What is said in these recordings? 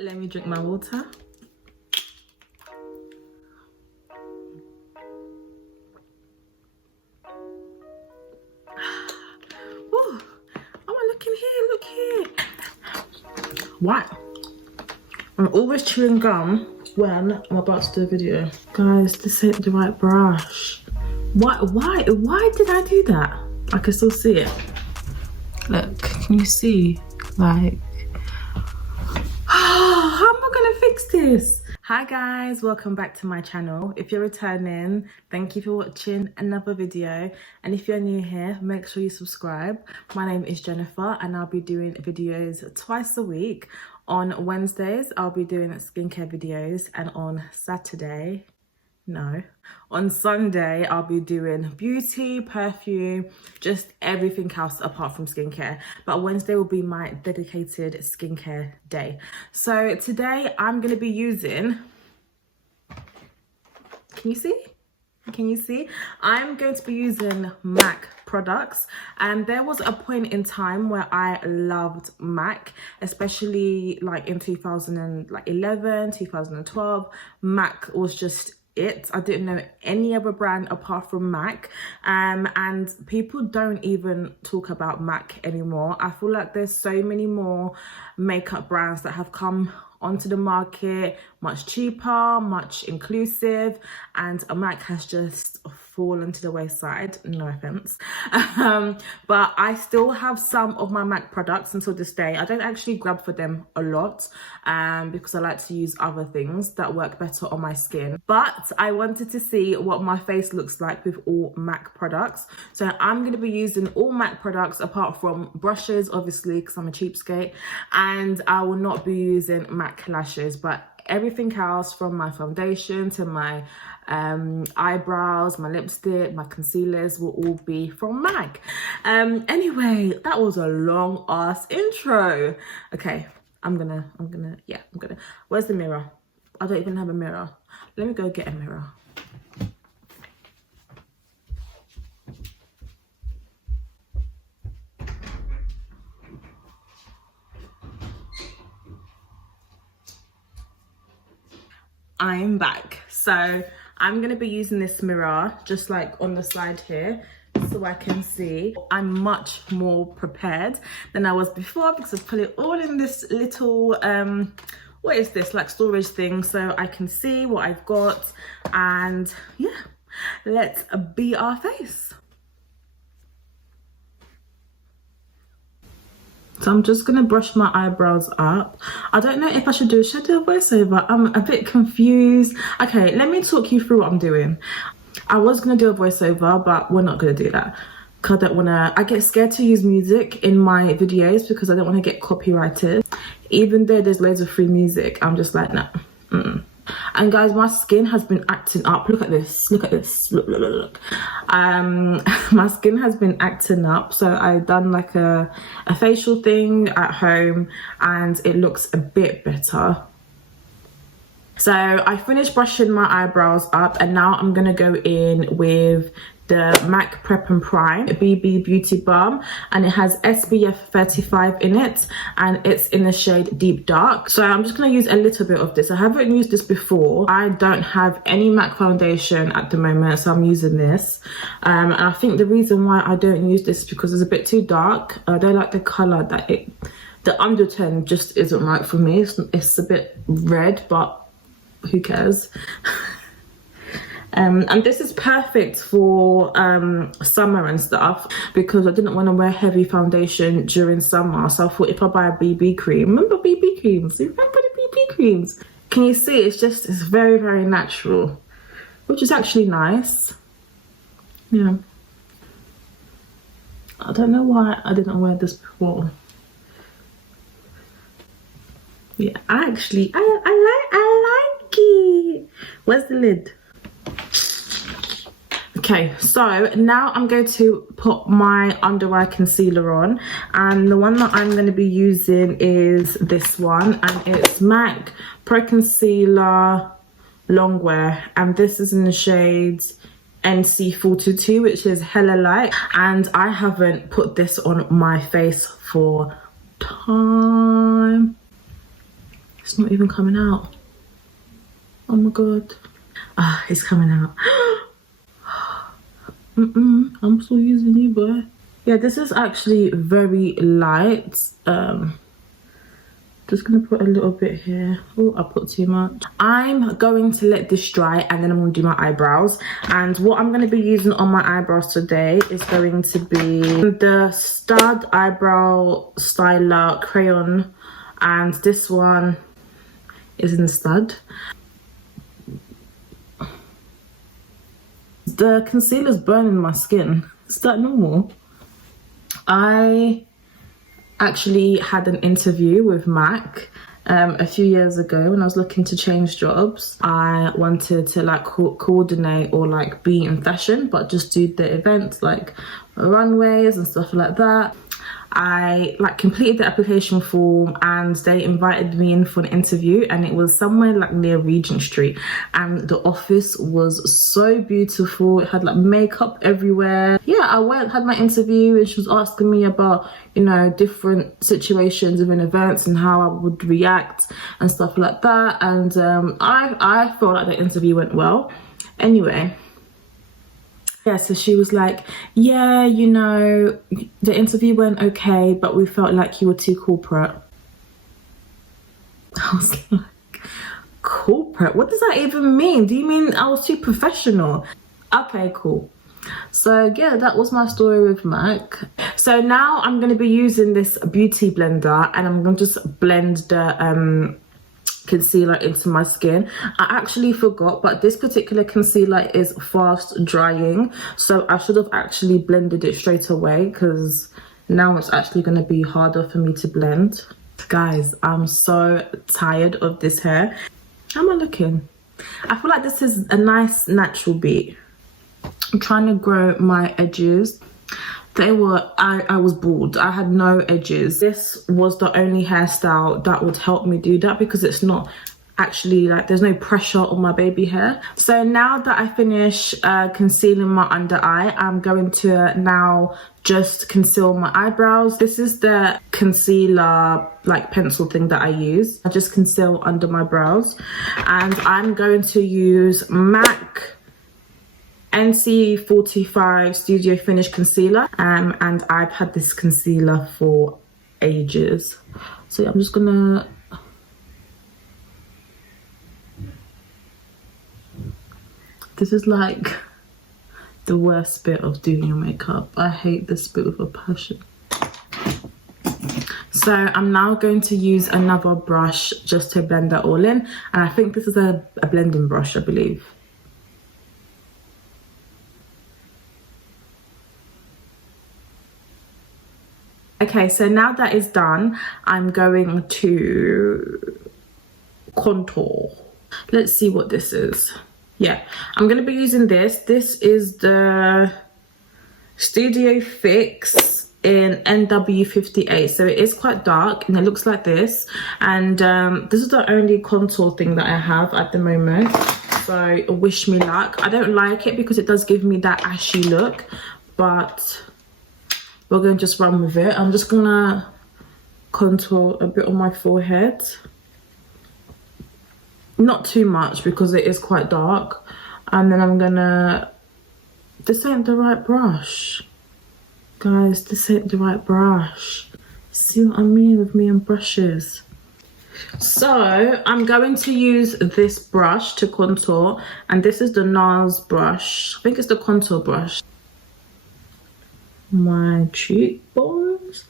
Let me drink my water. Ooh, oh, look in here, look here. What? I'm always chewing gum when I'm about to do a video. Guys, this ain't the right brush. Why did I do that? I can still see it. Look, can you see? Like, how am I gonna fix this? Hi guys, welcome back to my channel. If you're returning, thank you for watching another video. And if you're new here, make sure you subscribe. My name is Jennifer and I'll be doing videos twice a week. On Wednesdays, I'll be doing skincare videos, and on Sunday, I'll be doing beauty, perfume, just everything else apart from skincare. But Wednesday will be my dedicated skincare day. So today I'm going to be using, can you see? I'm going to be using MAC products, and there was a point in time where I loved MAC, especially like in 2011, 2012. MAC was just it. I didn't know any other brand apart from MAC, and people don't even talk about MAC anymore. I feel like there's so many more makeup brands that have come onto the market, much cheaper, much inclusive, and MAC has just fallen to the wayside, no offense. But I still have some of my MAC products until this day. I don't actually grab for them a lot because I like to use other things that work better on my skin. But I wanted to see what my face looks like with all MAC products. So I'm going to be using all MAC products apart from brushes, obviously, because I'm a cheapskate. And I will not be using MAC lashes, but everything else, from my foundation to my eyebrows, my lipstick, my concealers, will all be from MAC. Anyway, that was a long ass intro. Okay, I'm gonna, where's the mirror? I don't even have a mirror. Let me go get a mirror. I'm back. So I'm going to be using this mirror just like on the side here so I can see. I'm much more prepared than I was before because I put it all in this little what is this, like storage thing, so I can see what I've got. And yeah, let's be our face. So I'm just going to brush my eyebrows up. I don't know if I should do a voiceover. I'm a bit confused. Okay, let me talk you through what I'm doing. I was going to do a voiceover, but we're not going to do that. Because I don't want to, I get scared to use music in my videos because I don't want to get copyrighted. Even though there's loads of free music, I'm just like, no. And guys, my skin has been acting up. Look at this, look, look. My skin has been acting up, so I've done like a facial thing at home and it looks a bit better. So I finished brushing my eyebrows up, and now I'm gonna go in with the MAC Prep and Prime BB Beauty Balm, and it has SPF 35 in it, and it's in the shade Deep Dark. So I'm just going to use a little bit of this. I haven't used this before. I don't have any MAC foundation at the moment, so I'm using this. And I think the reason why I don't use this is because it's a bit too dark. I don't like the colour that the undertone just isn't right for me. It's a bit red, but who cares? And this is perfect for summer and stuff because I didn't want to wear heavy foundation during summer. So I thought if I buy a BB cream, remember BB creams? Remember the BB creams? Can you see? It's very, very natural, which is actually nice. Yeah. I don't know why I didn't wear this before. Yeah, I like it. Where's the lid? Okay, so now I'm going to put my under eye concealer on, and the one that I'm going to be using is this one, and it's MAC Pro Concealer Longwear, and this is in the shades NC42, which is hella light, and I haven't put this on my face for time. It's not even coming out. Oh my god. Ah, it's coming out. I'm still using you, boy. Yeah, this is actually very light. Just gonna put a little bit here. Oh, I put too much. I'm going to let this dry and then I'm gonna do my eyebrows. And what I'm gonna be using on my eyebrows today is going to be the Stud Eyebrow Styler Crayon. And this one is in the Stud. The concealer's burning my skin. Is that normal? I actually had an interview with MAC a few years ago when I was looking to change jobs. I wanted to like coordinate or like be in fashion, but just do the events like runways and stuff like that. I like completed the application form and they invited me in for an interview, and it was somewhere like near Regent Street, and the office was so beautiful. It had like makeup everywhere. Yeah, I went, had my interview, and she was asking me about, you know, different situations within events and how I would react and stuff like that. And I felt like the interview went well. Anyway, yeah, so she was like, yeah, you know, the interview went okay, but we felt like you were too corporate. I was like, corporate? What does that even mean? Do you mean I was too professional? Okay, cool. So yeah, that was my story with MAC. So now I'm going to be using this beauty blender and I'm going to just blend the concealer into my skin. I actually forgot, but this particular concealer is fast drying, so I should have actually blended it straight away, because now it's actually going to be harder for me to blend. Guys, I'm so tired of this hair. How am I looking? I feel like this is a nice natural beat. I'm trying to grow my edges. I was bald. I had no edges. This was the only hairstyle that would help me do that, because it's not actually like, there's no pressure on my baby hair. So now that I finish concealing my under eye, I'm going to now just conceal my eyebrows. This is the concealer like pencil thing that I use. I just conceal under my brows, and I'm going to use MAC NC45 Studio Finish Concealer, and I've had this concealer for ages. So I'm just gonna, this is like the worst bit of doing your makeup. I hate this bit with a passion. So I'm now going to use another brush just to blend that all in, and I think this is a blending brush, I believe. Okay, so now that is done, I'm going to contour. Let's see what this is. Yeah, I'm going to be using this. This is the Studio Fix in NW58. So it is quite dark and it looks like this. And this is the only contour thing that I have at the moment. So wish me luck. I don't like it because it does give me that ashy look, but we're going to just run with it. I'm just going to contour a bit on my forehead. Not too much because it is quite dark. And then I'm going to... This ain't the right brush. Guys, this ain't the right brush. See what I mean with me and brushes? So I'm going to use this brush to contour. And this is the NARS brush. I think it's the contour brush. My cheekbones,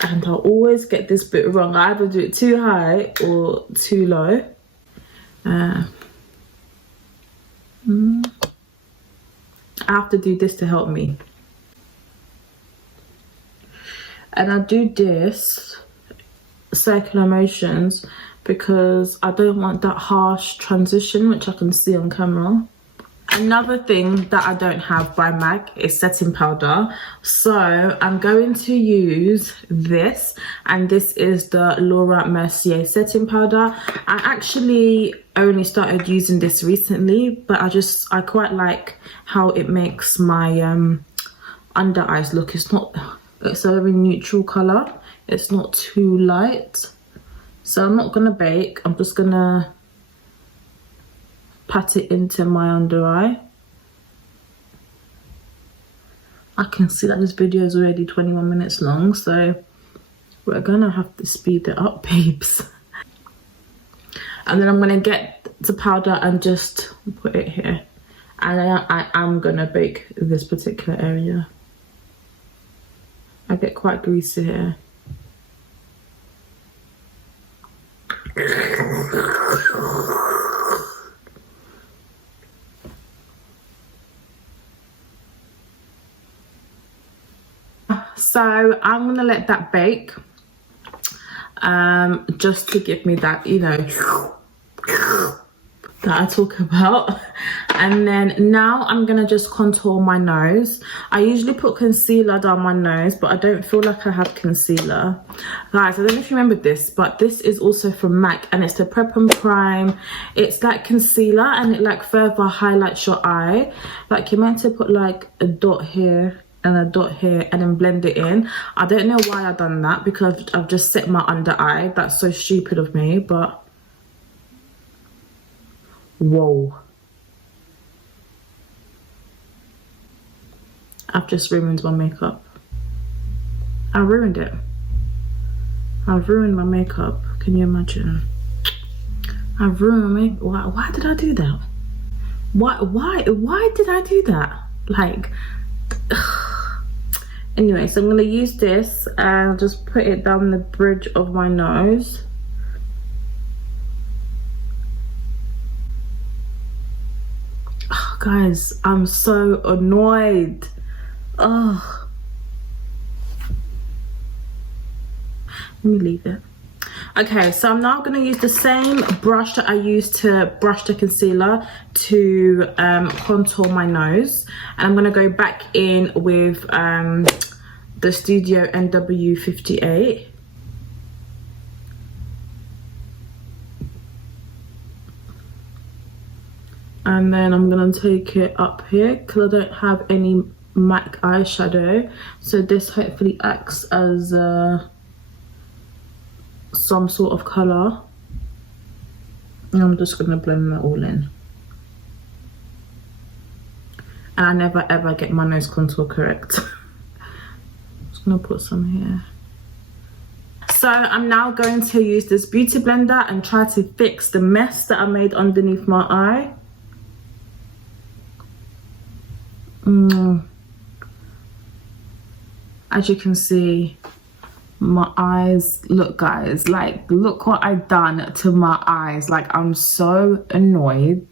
and I always get this bit wrong. I either do it too high or too low. I have to do this to help me, and I do this circular motions because I don't want that harsh transition which I can see on camera. Another thing that I don't have by MAC is setting powder. So I'm going to use this, and this is the Laura Mercier setting powder. I actually only started using this recently, but I quite like how it makes my under eyes look. It's a very neutral color. It's not too light. So I'm not gonna bake, I'm just gonna pat it into my under eye. I can see that this video is already 21 minutes long, so we're gonna have to speed it up, babes. And then I'm gonna get the powder and just put it here. And I am gonna bake this particular area. I get quite greasy here. So I'm gonna let that bake, just to give me that, you know, that I talk about. And then now I'm gonna just contour my nose. I usually put concealer down my nose, but I don't feel like I have concealer. Guys, I don't know if you remember this, but this is also from MAC, and it's the Prep and Prime. It's like concealer, and it like further highlights your eye. Like you're meant to put like a dot here and a dot here and then blend it in. I don't know why I've done that, because I've just set my under eye. That's so stupid of me, but whoa, I've just ruined my makeup. I ruined it. I've ruined my makeup. Can you imagine? I've ruined my makeup. Why did I do that? Why did I do that? Like, anyway, so I'm gonna use this and just put it down the bridge of my nose. Oh, guys, I'm so annoyed. Oh, let me leave it. Okay, so I'm now going to use the same brush that I used to brush the concealer to contour my nose. And I'm going to go back in with the Studio NW58. And then I'm going to take it up here because I don't have any MAC eyeshadow. So this hopefully acts as some sort of colour. And I'm just going to blend that all in. And I never ever get my nose contour correct. I'm just going to put some here. So I'm now going to use this beauty blender and try to fix the mess that I made underneath my eye. As you can see, my eyes, look guys, like look what I've done to my eyes. Like I'm so annoyed.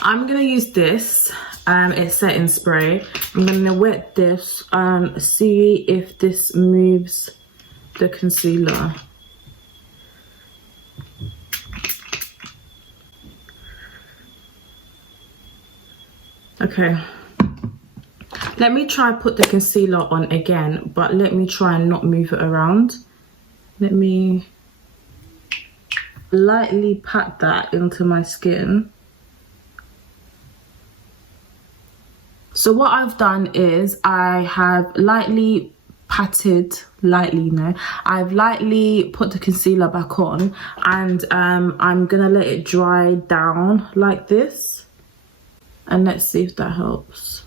I'm gonna use this, it's setting spray. I'm gonna wet this and see if this moves the concealer. Okay, let me try put the concealer on again, but let me try and not move it around. Let me lightly pat that into my skin. So what I've done is I have lightly patted, I've lightly put the concealer back on, and I'm gonna let it dry down like this. And let's see if that helps.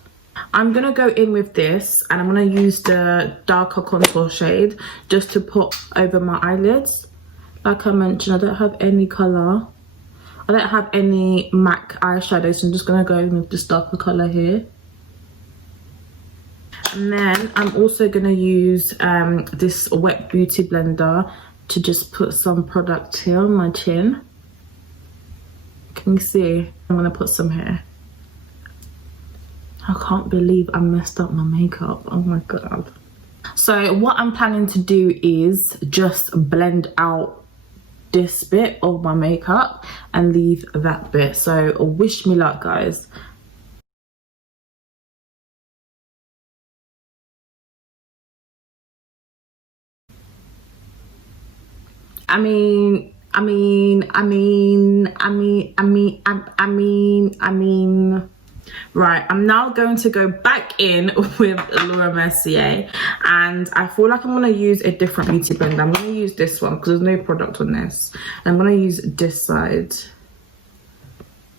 I'm gonna go in with this and I'm gonna use the darker contour shade just to put over my eyelids. Like I mentioned, I don't have any colour. I don't have any MAC eyeshadow, so I'm just gonna go in with this darker colour here. And then I'm also gonna use this wet beauty blender to just put some product here on my chin. Can you see? I'm gonna put some here. I can't believe I messed up my makeup. Oh my god. So what I'm planning to do is just blend out this bit of my makeup and leave that bit. So wish me luck, guys. I mean, Right, I'm now going to go back in with Laura Mercier, and I feel like I'm going to use a different beauty blender. I'm going to use this one because there's no product on this. I'm going to use this side.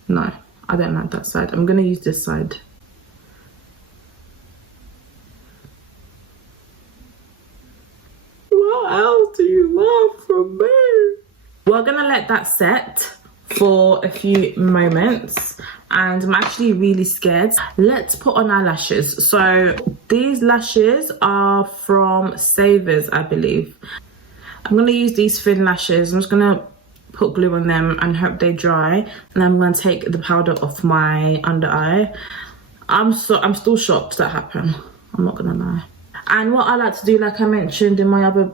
No, I don't like that side. I'm going to use this side. What else do you want from me? We're going to let that set for a few moments, and I'm actually really scared. Let's put on our lashes. So these lashes are from Savers, I believe. I'm going to use these thin lashes. I'm just going to put glue on them and hope they dry, and I'm going to take the powder off my under eye. I'm still shocked that happened, I'm not gonna lie. And what I like to do, like I mentioned in my other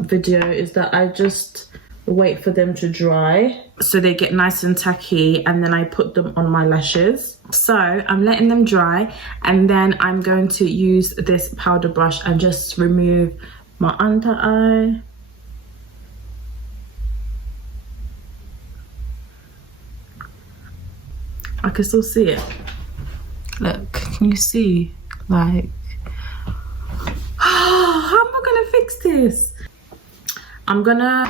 video, is that I just wait for them to dry so they get nice and tacky, and then I put them on my lashes. So I'm letting them dry, and then I'm going to use this powder brush and just remove my under eye. I can still see it. Look, can you see? Like, how am I gonna fix this? I'm gonna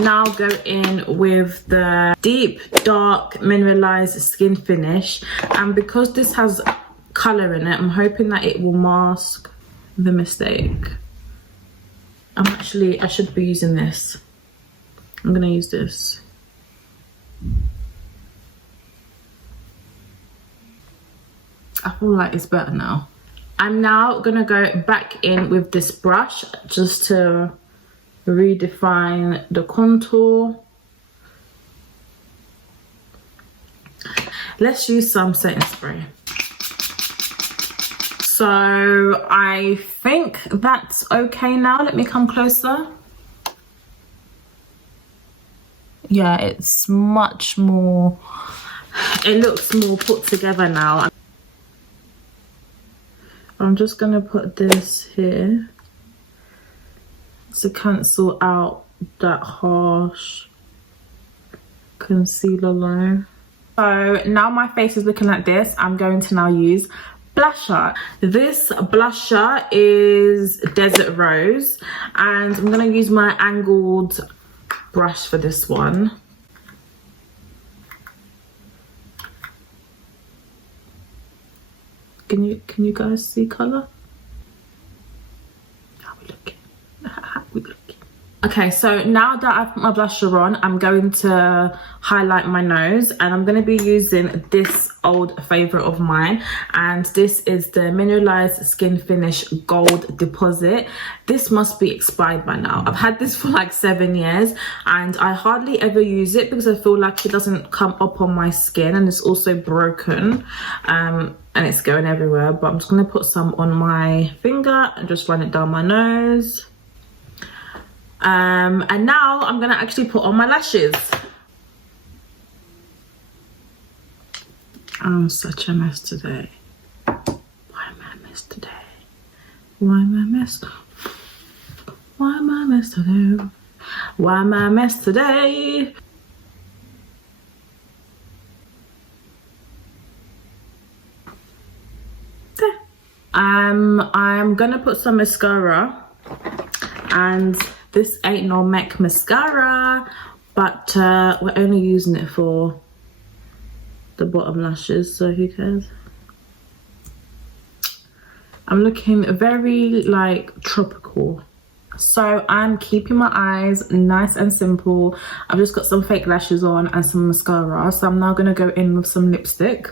now go in with the deep dark mineralized skin finish, and because this has color in it, I'm hoping that it will mask the mistake. I should be using this. I'm gonna use this. I feel like it's better now. I'm now gonna go back in with this brush just to redefine the contour. Let's use some setting spray. So I think that's okay now. Let me come closer. Yeah, it's much more, it looks more put together now. I'm just gonna put this here to cancel out that harsh concealer line. So now my face is looking like this. I'm going to now use blusher. This blusher is Desert Rose, and I'm gonna use my angled brush for this one. Can you guys see color? How we looking? How we looking? Okay, so now that I've put my blusher on, I'm going to highlight my nose, and I'm going to be using this old favorite of mine, and this is the Mineralized Skin Finish Gold Deposit. This must be expired by now. I've had this for like 7 years, and I hardly ever use it because I feel like it doesn't come up on my skin, and it's also broken, and it's going everywhere. But I'm just going to put some on my finger and just run it down my nose. And now I'm gonna actually put on my lashes. I'm such a mess today. Why am I a mess today? Why am I a mess? Why am I a mess today? Why am I a mess today? There. I'm gonna put some mascara, and this ain't no MAC mascara, but we're only using it for the bottom lashes, so who cares? I'm looking very like tropical. So I'm keeping my eyes nice and simple. I've just got some fake lashes on and some mascara. So I'm now gonna go in with some lipstick.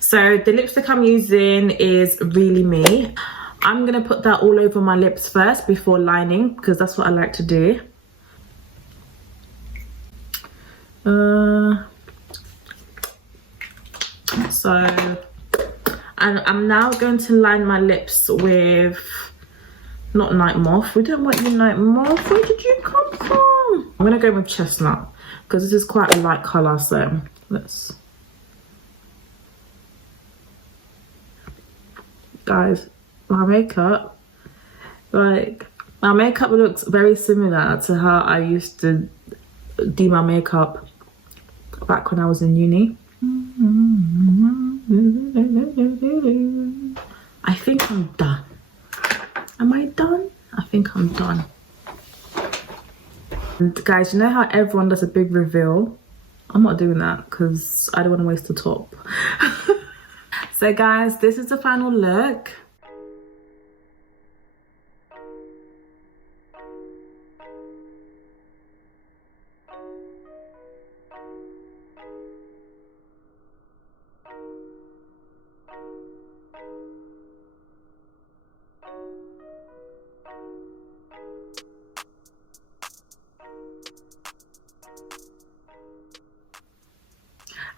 So the lipstick I'm using is Really Me. I'm gonna put that all over my lips first before lining, because that's what I like to do. And I'm now going to line my lips with, not Night Moth. We don't want you, Night Moth. Where did you come from? I'm gonna go with Chestnut because this is quite a light color. So let's, guys. My makeup, like, my makeup looks very similar to how I used to do my makeup back when I was in uni. I think I'm done. Am I done? I think I'm done. And guys, you know how everyone does a big reveal? I'm not doing that because I don't want to waste the top. So guys, this is the final look.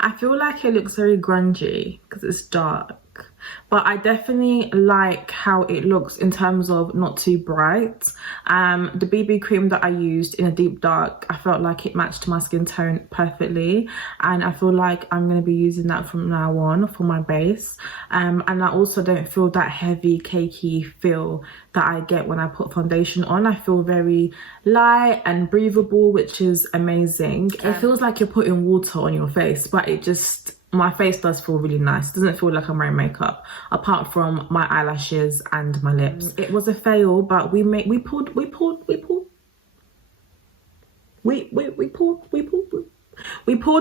I feel like it looks very grungy because it's dark, but I definitely like how it looks in terms of not too bright. The BB cream that I used in a deep dark, I felt like it matched my skin tone perfectly, and I feel like I'm going to be using that from now on for my base. And I also don't feel that heavy cakey feel that I get when I put foundation on. I feel very light and breathable, which is amazing. It feels like you're putting water on your face, but it just, my face does feel really nice. It doesn't feel like I'm wearing makeup, apart from my eyelashes and my lips. It was a fail, but we pulled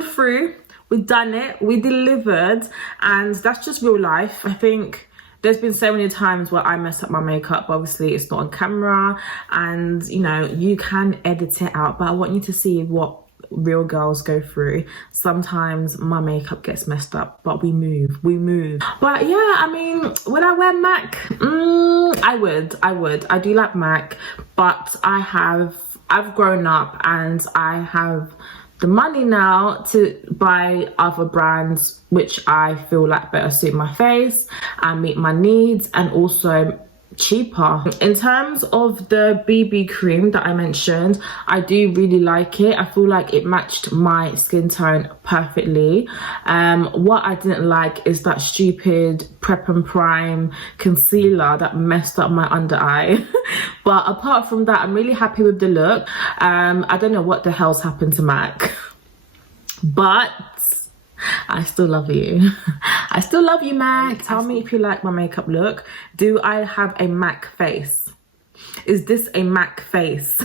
through. We've done it, we delivered, and that's just real life. I think there's been so many times where I mess up my makeup. Obviously it's not on camera, and you know, you can edit it out, but I want you to see what real girls go through. Sometimes my makeup gets messed up, but we move. But yeah, I mean, would I wear MAC? I would. I do like MAC, but I've grown up and I have the money now to buy other brands which I feel like better suit my face and meet my needs, and also cheaper. In terms of the BB cream that I mentioned, I do really like it. I feel like it matched my skin tone perfectly. What I didn't like is that stupid Prep and Prime concealer that messed up my under eye. But apart from that, I'm really happy with the look. I don't know what the hell's happened to MAC, but I still love you. I still love you, MAC. Tell me if you like my makeup look. Do I have a MAC face? Is this a MAC face?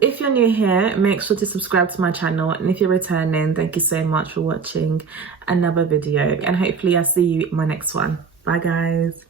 If you're new here, make sure to subscribe to my channel. And if you're returning, thank you so much for watching another video. And hopefully I'll see you in my next one. Bye, guys.